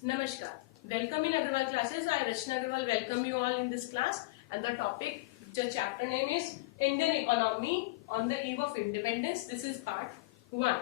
Namaskar. Welcome in Agarwal classes. I, Rachna Agarwal, welcome you all in this class. And the topic, the chapter name is Indian Economy on the Eve of Independence. This is part 1.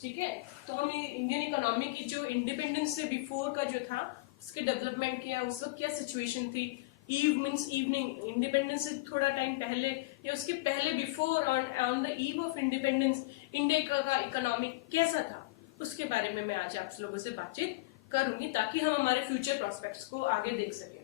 ठीक है, तो हम Indian economy की जो independence से before का जो था उसके डेवलपमेंट किया, उस वक्त क्या सिचुएशन थी. ईव मीन्स इवनिंग, इंडिपेंडेंस से थोड़ा टाइम पहले या उसके पहले before on the eve of independence India का इकोनॉमी कैसा था, उसके बारे में मैं आज आप लोगों से बातचीत करूंगी ताकि हम हमारे फ्यूचर प्रोस्पेक्ट्स को आगे देख सकें.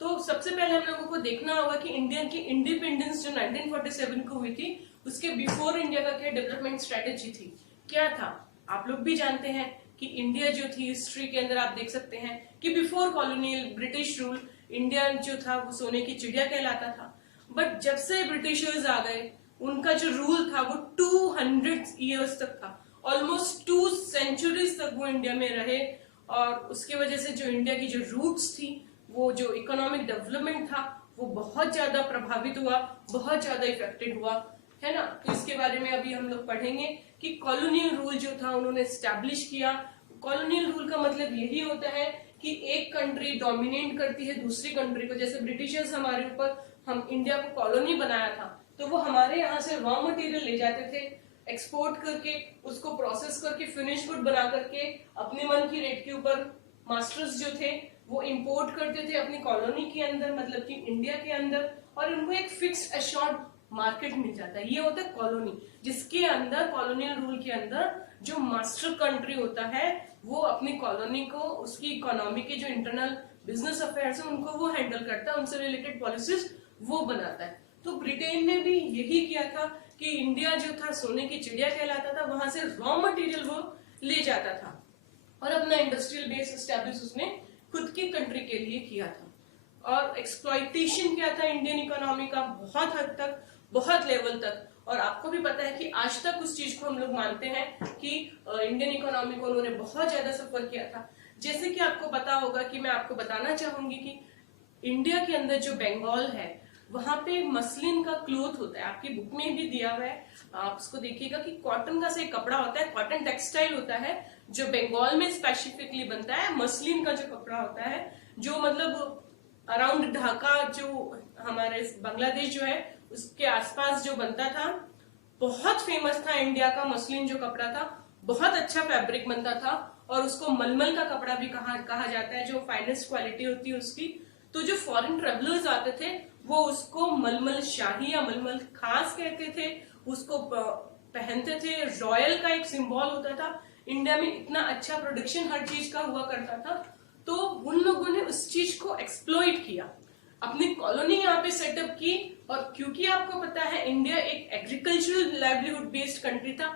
तो सबसे पहले हम लोगों को देखना होगा कि इंडिया की इंडिपेंडेंस जो 1947 को हुई थी उसके बिफोर इंडिया का क्या डेवलपमेंट स्ट्रेटेजी थी, क्या था. आप लोग भी जानते हैं कि इंडिया जो थी हिस्ट्री के अंदर आप देख सकते हैं कि before colonial British rule India जो था वो सोने की चिड़िया कहलाता था. बट जब से ब्रिटिशर्स आ गए उनका जो रूल था वो 200 ईयर्स तक था, ऑलमोस्ट 2 सेंचुरीज तक वो इंडिया में रहे. और उसके वजह से जो इंडिया की जो रूट्स थी, वो जो इकोनॉमिक डेवलपमेंट था वो बहुत ज्यादा प्रभावित हुआ, बहुत ज्यादा इफेक्टेड हुआ, है ना. तो इसके बारे में अभी हम लोग पढ़ेंगे कि कॉलोनियल रूल जो था उन्होंने एस्टैब्लिश किया. कॉलोनियल रूल का मतलब यही होता है कि एक कंट्री डोमिनेट करती है दूसरी कंट्री को. जैसे ब्रिटिशर्स हमारे ऊपर, हम इंडिया को कॉलोनी बनाया था तो वो हमारे यहाँ से रॉ मटेरियल ले जाते थे, एक्सपोर्ट करके उसको प्रोसेस करके फिनिश गुड बना करके अपने मन की रेट के ऊपर मास्टर्स जो थे वो इंपोर्ट करते थे अपनी कॉलोनी के अंदर, मतलब कि इंडिया के अंदर, और उनको एक फिक्स्ड एश्योर्ड मार्केट मिल जाता है. ये होता है कॉलोनी, जिसके अंदर कॉलोनियल रूल के अंदर जो मास्टर कंट्री होता है वो अपनी कॉलोनी को, उसकी इकोनॉमी के जो इंटरनल बिजनेस अफेयर्स है उनको वो हैंडल करता है, उनसे रिलेटेड पॉलिसीज वो बनाता है. तो ब्रिटेन ने भी यही किया था कि इंडिया जो था सोने की चिड़िया कहलाता था, वहां से रॉ मटेरियल वो ले जाता था और अपना इंडस्ट्रियल बेस एस्टैब्लिश उसने खुद की कंट्री के लिए किया था. और एक्सप्लॉइटेशन क्या था इंडियन इकोनॉमी का, बहुत हद तक, बहुत लेवल तक. और आपको भी पता है कि आज तक उस चीज को हम लोग मानते हैं कि इंडियन इकोनॉमी को उन्होंने बहुत ज्यादा सफर किया था. जैसे कि आपको पता होगा कि मैं आपको बताना चाहूंगी कि इंडिया के अंदर जो बंगाल है वहां पे मसलिन का क्लोथ होता है, आपकी बुक में भी दिया हुआ है, आप उसको देखिएगा कि कॉटन का से कपड़ा होता है, कॉटन टेक्सटाइल होता है जो बंगाल में स्पेसिफिकली बनता है. मसलिन का जो कपड़ा होता है जो मतलब अराउंड ढाका, जो हमारे बांग्लादेश जो है उसके आसपास जो बनता था, बहुत फेमस था इंडिया का मसलिन जो कपड़ा था, बहुत अच्छा फैब्रिक बनता था और उसको मलमल का कपड़ा भी कहा जाता है, जो फाइनेस्ट क्वालिटी होती है उसकी. तो जो फॉरेन ट्रेवलर्स आते थे वो उसको मलमल शाही या मलमल खास कहते थे, उसको पहनते थे. रॉयल का एक सिंबल होता था. इंडिया में इतना अच्छा प्रोडक्शन हर चीज का हुआ करता था, तो उन लोगों ने उस चीज को एक्सप्लॉइट किया, अपनी कॉलोनी यहाँ पे सेटअप की. और क्योंकि आपको पता है इंडिया एक एग्रीकल्चरल लाइवलीहुड बेस्ड कंट्री था,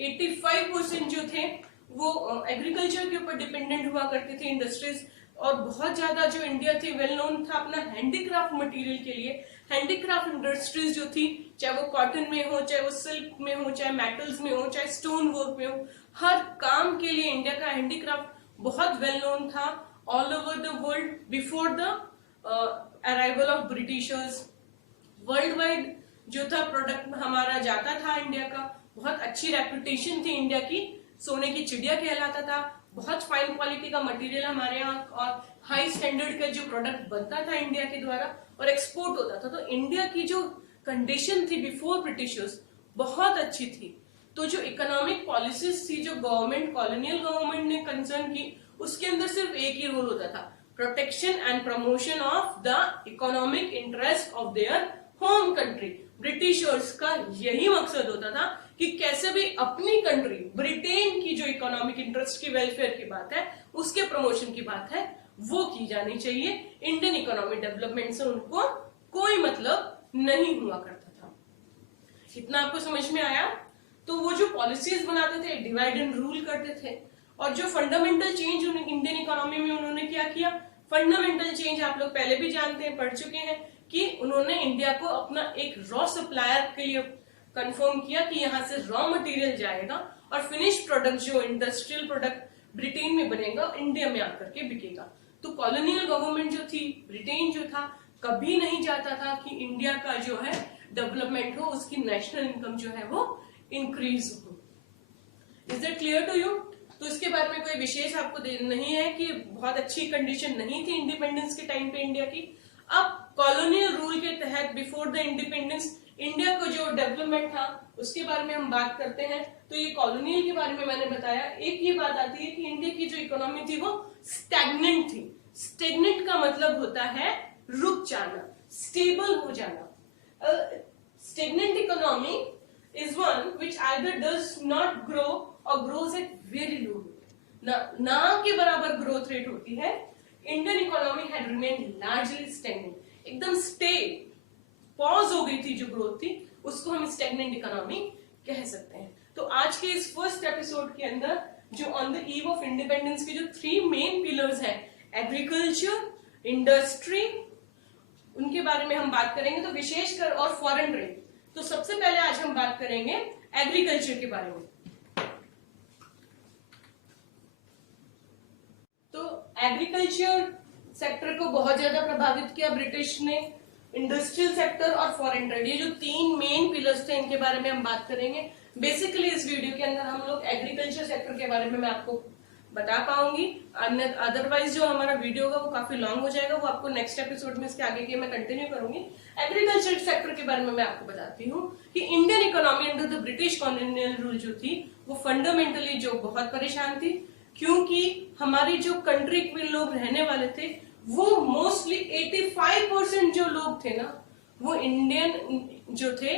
85% जो थे वो एग्रीकल्चर के ऊपर डिपेंडेंट हुआ करते थे, इंडस्ट्रीज. और बहुत ज्यादा जो इंडिया थी वेल नोन था अपना हैंडीक्राफ्ट मटेरियल के लिए. हैंडीक्राफ्ट इंडस्ट्रीज जो थी, चाहे वो कॉटन में हो, चाहे वो सिल्क में हो, चाहे मेटल्स में हो, चाहे स्टोन वर्क में हो, हर काम के लिए इंडिया का हैंडीक्राफ्ट बहुत वेल नोन था all over the world before the arrival of Britishers. World wide जो था प्रोडक्ट हमारा जाता था इंडिया का, बहुत अच्छी रेपुटेशन थी इंडिया की, सोने की चिड़िया कहलाता था, बहुत फाइन क्वालिटी का मटेरियल हमारे यहाँ और हाई स्टैंडर्ड का जो प्रोडक्ट बनता था इंडिया के द्वारा और एक्सपोर्ट होता था. तो इंडिया की जो कंडीशन थी बिफोर ब्रिटिशर्स बहुत अच्छी थी. तो जो इकोनॉमिक पॉलिसीज थी जो गवर्नमेंट, कॉलोनियल गवर्नमेंट ने कंसर्न की, उसके अंदर सिर्फ एक ही रूल होता था, protection and promotion of the economic interest of their home country. Britishers का यही मकसद होता था कि कैसे भी अपनी कंट्री ब्रिटेन की जो इकोनॉमिक इंटरेस्ट की, वेलफेयर की बात है, उसके प्रमोशन की बात है, वो की जानी चाहिए. इंडियन इकोनॉमिक डेवलपमेंट से उनको कोई मतलब नहीं हुआ करता था. इतना आपको समझ में आया. तो वो जो पॉलिसीज बनाते थे, डिवाइड एंड रूल करते थे. और जो फंडामेंटल चेंज इंडियन इकोनॉमी में उन्होंने क्या किया, फंडामेंटल चेंज आप लोग पहले भी जानते हैं, पढ़ चुके हैं कि उन्होंने इंडिया को अपना एक रॉ सप्लायर के लिए कंफर्म किया कि यहाँ से रॉ मटेरियल जाएगा और फिनिश प्रोडक्ट जो इंडस्ट्रियल प्रोडक्ट ब्रिटेन में बनेगा इंडिया में आकर के बिकेगा. तो कॉलोनियल गवर्नमेंट जो थी, ब्रिटेन जो था, कभी नहीं चाहता था कि इंडिया का जो है डेवलपमेंट हो, उसकी नेशनल इनकम जो है वो इंक्रीज हो. Is that clear to you? तो इसके बारे में कोई विशेष आपको नहीं है कि बहुत अच्छी कंडीशन नहीं थी इंडिपेंडेंस के टाइम पे इंडिया की। अब कॉलोनियल रूल के तहत बिफोर द इंडिपेंडेंस इंडिया को जो डेवलपमेंट था उसके बारे में हम बात करते हैं। तो ये कॉलोनियल के बारे में मैंने बताया। एक ये बात आती है कि इंडिया की जो इकोनॉमी थी वो स्टैग्नेंट थी। स्टैग्नेंट का मतलब होता है रुक जाना, स्टेबल हो जाना। Stagnant economy is one which either does not grow or grows at very low rate। ना के बराबर ग्रोथ रेट होती है। Indian economy had remained largely stagnant, एकदम स्टे पॉज हो गई थी जो ग्रोथ थी, उसको हम स्टैग्नेंट इकोनॉमी कह सकते हैं। तो आज के इस फर्स्ट एपिसोड के अंदर जो on the eve of independence के जो 3 मेन पिलर्स हैं, एग्रीकल्चर, इंडस्ट्री, उनके बारे में हम बात करेंगे। तो विशेषकर और फॉरेन ट्रेड। तो सबसे पहले आज हम बात करेंगे एग्रीकल्चर के बारे में। तो एग्रीकल्चर सेक्टर को बहुत ज्यादा प्रभावित किया ब्रिटिश ने। इंडस्ट्रियल सेक्टर और फॉरेन ट्रेड, ये जो 3 मेन पिलर्स थे, इनके बारे में हम बात करेंगे। बेसिकली इस वीडियो के अंदर हम लोग एग्रीकल्चर सेक्टर के बारे में मैं आपको बता पाऊंगी, अदरवाइज जो हमारा वीडियो होगा वो काफी लॉन्ग हो जाएगा, वो आपको नेक्स्ट एपिसोड में इसके आगे के मैं कंटिन्यू करूंगी। एग्रीकल्चर सेक्टर के बारे में मैं आपको बताती हूँ कि Indian economy under the British colonial rule जो थी वो फंडामेंटली जो बहुत परेशान थी, क्योंकि हमारी जो कंट्री में लोग रहने वाले थे वो मोस्टली 85% जो लोग थे ना, वो इंडियन जो थे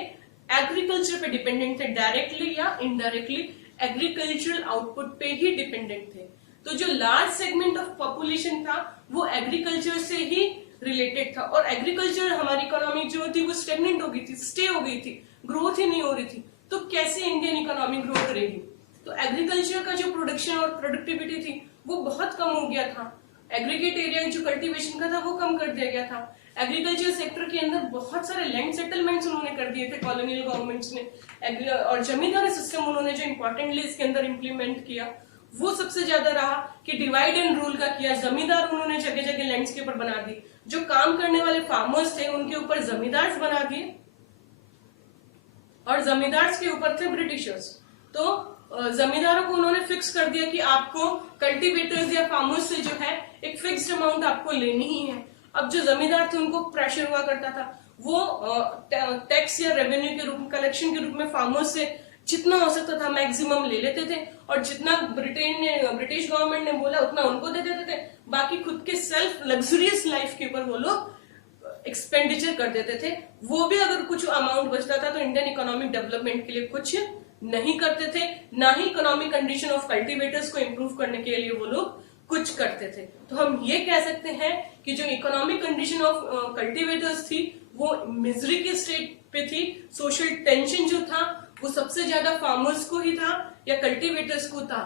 एग्रीकल्चर पे डिपेंडेंट थे, डायरेक्टली या इनडायरेक्टली एग्रीकल्चरल आउटपुट पे ही डिपेंडेंट थे। तो जो लार्ज सेगमेंट ऑफ पॉपुलेशन था वो एग्रीकल्चर से ही रिलेटेड था, और एग्रीकल्चर हमारी इकोनॉमी जो थी वो स्टेगनेंट हो गई थी, स्टे हो गई थी, ग्रोथ ही नहीं हो रही थी। तो कैसे इंडियन इकोनॉमी ग्रो करेगी? तो एग्रीकल्चर का जो प्रोडक्शन और प्रोडक्टिविटी थी वो बहुत कम हो गया था। एग्रीगेट एरिया जो कल्टीवेशन का था वो कम कर दिया गया था। एग्रीकल्चर सेक्टर के अंदर बहुत सारे लैंड सेटलमेंट्स उन्होंने कर दिए थे कॉलोनियल गवर्नमेंट्स ने, और जमींदारी सिस्टम उन्होंने जो इंपॉर्टेंटली इसके अंदर इंप्लीमेंट किया वो सबसे ज्यादा रहा कि डिवाइड एंड रूल का किया। जमींदार उन्होंने जगह जगह लैंड्स के ऊपर बना दी, जो काम करने वाले फार्मर्स थे उनके ऊपर जमींदार बना दिए, और जमींदार के ऊपर थे ब्रिटिशर्स। तो जमींदारों को उन्होंने फिक्स कर दिया कि आपको कल्टीवेटर्स या फार्मर्स से जो है एक फिक्स्ड अमाउंट आपको लेनी ही है। अब जो जमींदार थे उनको प्रेशर हुआ करता था, वो टैक्स या रेवेन्यू के रूप में, कलेक्शन के रूप में फार्मर्स से जितना हो सकता था मैक्सिमम ले लेते थे, और जितना ब्रिटिश गवर्नमेंट ने बोला उतना उनको दे देते थे। बाकी खुद के सेल्फ लग्जरियस लाइफ के ऊपर वो लोग एक्सपेंडिचर कर देते थे। वो भी अगर कुछ अमाउंट बचता था तो इंडियन इकोनॉमिक डेवलपमेंट के लिए कुछ नहीं करते थे, ना ही इकोनॉमिक कंडीशन ऑफ कल्टीवेटर्स को इंप्रूव करने के लिए वो लोग कुछ करते थे। तो हम ये कह सकते हैं कि जो इकोनॉमिक कंडीशन ऑफ कल्टीवेटर्स थी वो मिजरी के स्टेट पे थी। सोशल टेंशन जो था वो सबसे ज्यादा फार्मर्स को ही था या कल्टीवेटर्स को था।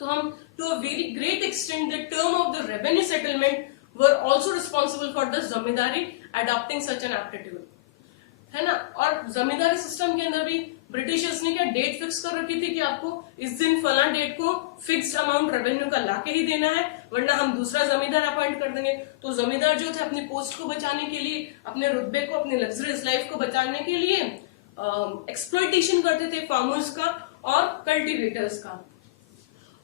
तो हम to a very great extent the term of the revenue settlement were also responsible for the zamindari adopting such an aptitude, है ना। और जमींदारी सिस्टम के अंदर भी ब्रिटिशर्स ने क्या डेट फिक्स कर रखी थी कि आपको इस दिन फला डेट को फिक्स्ड अमाउंट रेवेन्यू का लाके ही देना है, वरना हम दूसरा जमींदार अपॉइंट कर देंगे। तो जमींदार जो थे अपनी पोस्ट को बचाने के लिए, अपने रुतबे को, अपनी लग्जरियस लाइफ को बचाने के लिए एक्सप्लॉइटेशन करते थे फार्मर्स का और कल्टीवेटर्स का।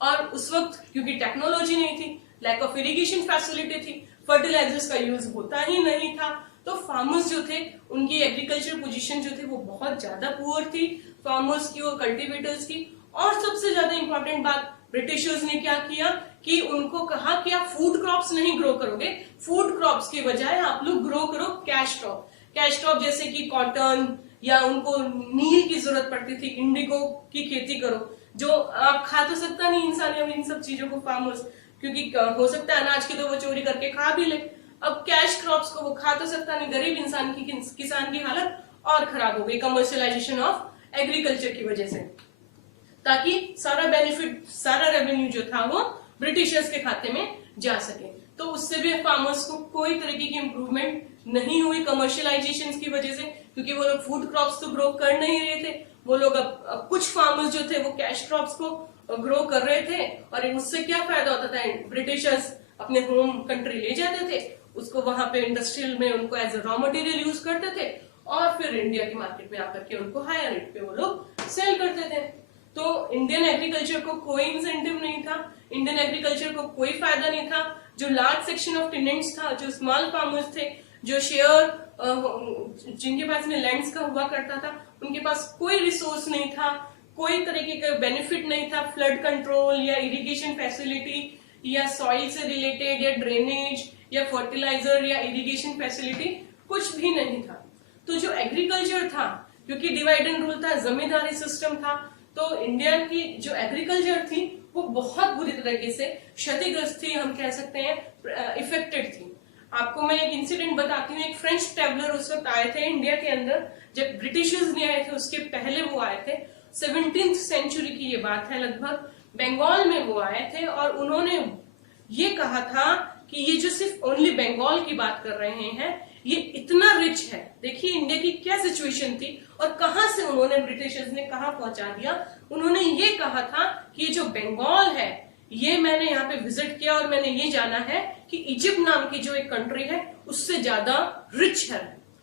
और उस वक्त क्योंकि टेक्नोलॉजी नहीं थी, लैक ऑफ इरिगेशन फैसिलिटी थी, फर्टिलाइजर्स का यूज होता ही नहीं था, तो फार्मर्स जो थे उनकी एग्रीकल्चर पोजीशन जो थी वो बहुत ज्यादा पुअर थी, फार्मर्स की और कल्टीवेटर्स की। और सबसे ज्यादा इंपॉर्टेंट बात, ब्रिटिशर्स ने क्या किया कि उनको कहा कि आप फूड क्रॉप्स नहीं ग्रो करोगे, फूड क्रॉप्स की बजाय आप लोग ग्रो करो कैश क्रॉप। कैश क्रॉप जैसे कि कॉटन, या उनको नील की जरूरत पड़ती थी, इंडिगो की खेती करो, जो आप खा तो सकता नहीं इंसान इन सब चीजों को फार्मर्स, क्योंकि हो सकता है अनाज की तो वो चोरी करके खा भी ले। अब कैश क्रॉप्स को वो खा तो सकता नहीं, गरीब इंसान की, किसान की हालत और खराब हो गई कमर्शियलाइजेशन ऑफ एग्रीकल्चर की वजह से, ताकि सारा बेनिफिट, सारा रेवेन्यू जो था वो ब्रिटिशर्स के खाते में जा सके। तो उससे भी फार्मर्स को कोई तरीके की इंप्रूवमेंट नहीं हुई कमर्शियलाइजेशन की वजह से, क्योंकि वो लोग फूड क्रॉप्स तो ग्रो कर नहीं रहे थे। वो लोग अब कुछ फार्मर्स जो थे वो कैश क्रॉप्स को ग्रो कर रहे थे, और उससे क्या फायदा होता था, ब्रिटिशर्स अपने होम कंट्री ले जाते थे, उसको वहां पे इंडस्ट्रियल में उनको as a raw material use करते थे, और फिर इंडिया की मार्केट में आकर के उनको हायर रेट पे वो लोग सेल करते थे। तो इंडियन एग्रीकल्चर को कोई इंसेंटिव नहीं था, इंडियन एग्रीकल्चर को कोई फायदा नहीं था। जो लार्ज सेक्शन ऑफ टेनेंट्स था, जो स्मॉल फार्मर्स थे, जो शेयर जिनके पास में लैंड्स का हुआ करता था, उनके पास कोई रिसोर्स नहीं था, कोई तरीके का बेनिफिट नहीं था, फ्लड कंट्रोल या इरिगेशन फैसिलिटी या सॉइल से रिलेटेड या ड्रेनेज या फर्टिलाइजर या इरिगेशन फैसिलिटी कुछ भी नहीं था। तो जो एग्रीकल्चर था, क्योंकि डिवाइड एंड रूल था, जमींदारी सिस्टम था, तो इंडिया की जो एग्रीकल्चर थी वो बहुत बुरी तरीके से क्षतिग्रस्त थी, हम कह सकते हैं इफेक्टेड थी। आपको मैं एक इंसिडेंट बताती हूँ। एक फ्रेंच ट्रैवलर उस वक्त आए थे इंडिया के अंदर, जब ब्रिटिशर्स नहीं आए थे उसके पहले वो आए थे। 17th सेंचुरी की ये बात है लगभग। बंगाल में वो आए थे और उन्होंने ये कहा था कि ये जो सिर्फ ओनली बंगाल की बात कर रहे हैं, ये इतना रिच है। देखिए इंडिया की क्या सिचुएशन थी और कहां से उन्होंने, ब्रिटिशर्स ने कहां पहुंचा दिया। उन्होंने ये कहा था कि ये जो बंगाल है, ये मैंने यहाँ पे विजिट किया और मैंने ये जाना है कि इजिप्ट नाम की जो एक कंट्री है उससे ज्यादा रिच है,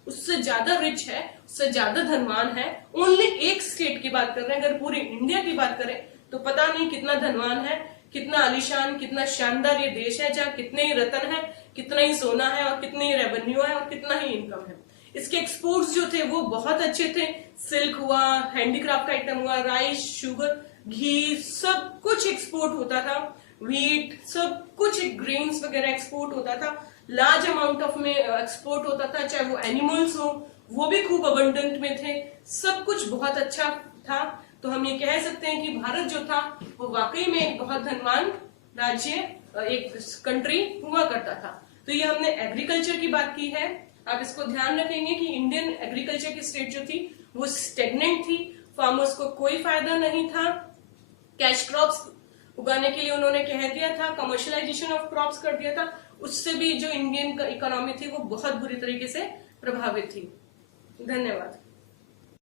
उससे ज्यादा रिच है, उससे ज्यादा धनवान है। ओनली एक स्टेट की बात कर रहे हैं, अगर पूरी इंडिया की बात करें तो पता नहीं कितना धनवान है, कितना आलीशान, कितना शानदार ये देश है, जहाँ कितने ही रतन है, कितना ही सोना है और कितनी ही रेवेन्यू है और कितना ही इनकम है। इसके एक्सपोर्ट्स जो थे वो बहुत अच्छे थे। सिल्क हुआ, हैंडीक्राफ्ट आइटम हुआ, राइस, शुगर, घी, सब कुछ एक्सपोर्ट होता था। व्हीट, सब कुछ, ग्रेन्स वगैरह एक्सपोर्ट होता था। लार्ज अमाउंट ऑफ में एक्सपोर्ट होता था, चाहे वो एनिमल्स हो वो भी खूब अबंडेंट में थे। सब कुछ बहुत अच्छा था। तो हम ये कह सकते हैं कि भारत जो था वो वाकई में एक बहुत धनवान राज्य, एक कंट्री हुआ करता था। तो ये हमने एग्रीकल्चर की बात की है। आप इसको ध्यान रखेंगे कि इंडियन एग्रीकल्चर की स्टेट जो थी वो स्टेगनेंट थी, फार्मर्स को कोई फायदा नहीं था। कैश क्रॉप्स उगाने के लिए उन्होंने कह दिया था, कमर्शियलाइजेशन ऑफ क्रॉप्स कर दिया था, उससे भी जो इंडियन इकोनॉमी थी वो बहुत बुरी तरीके से प्रभावित थी। धन्यवाद।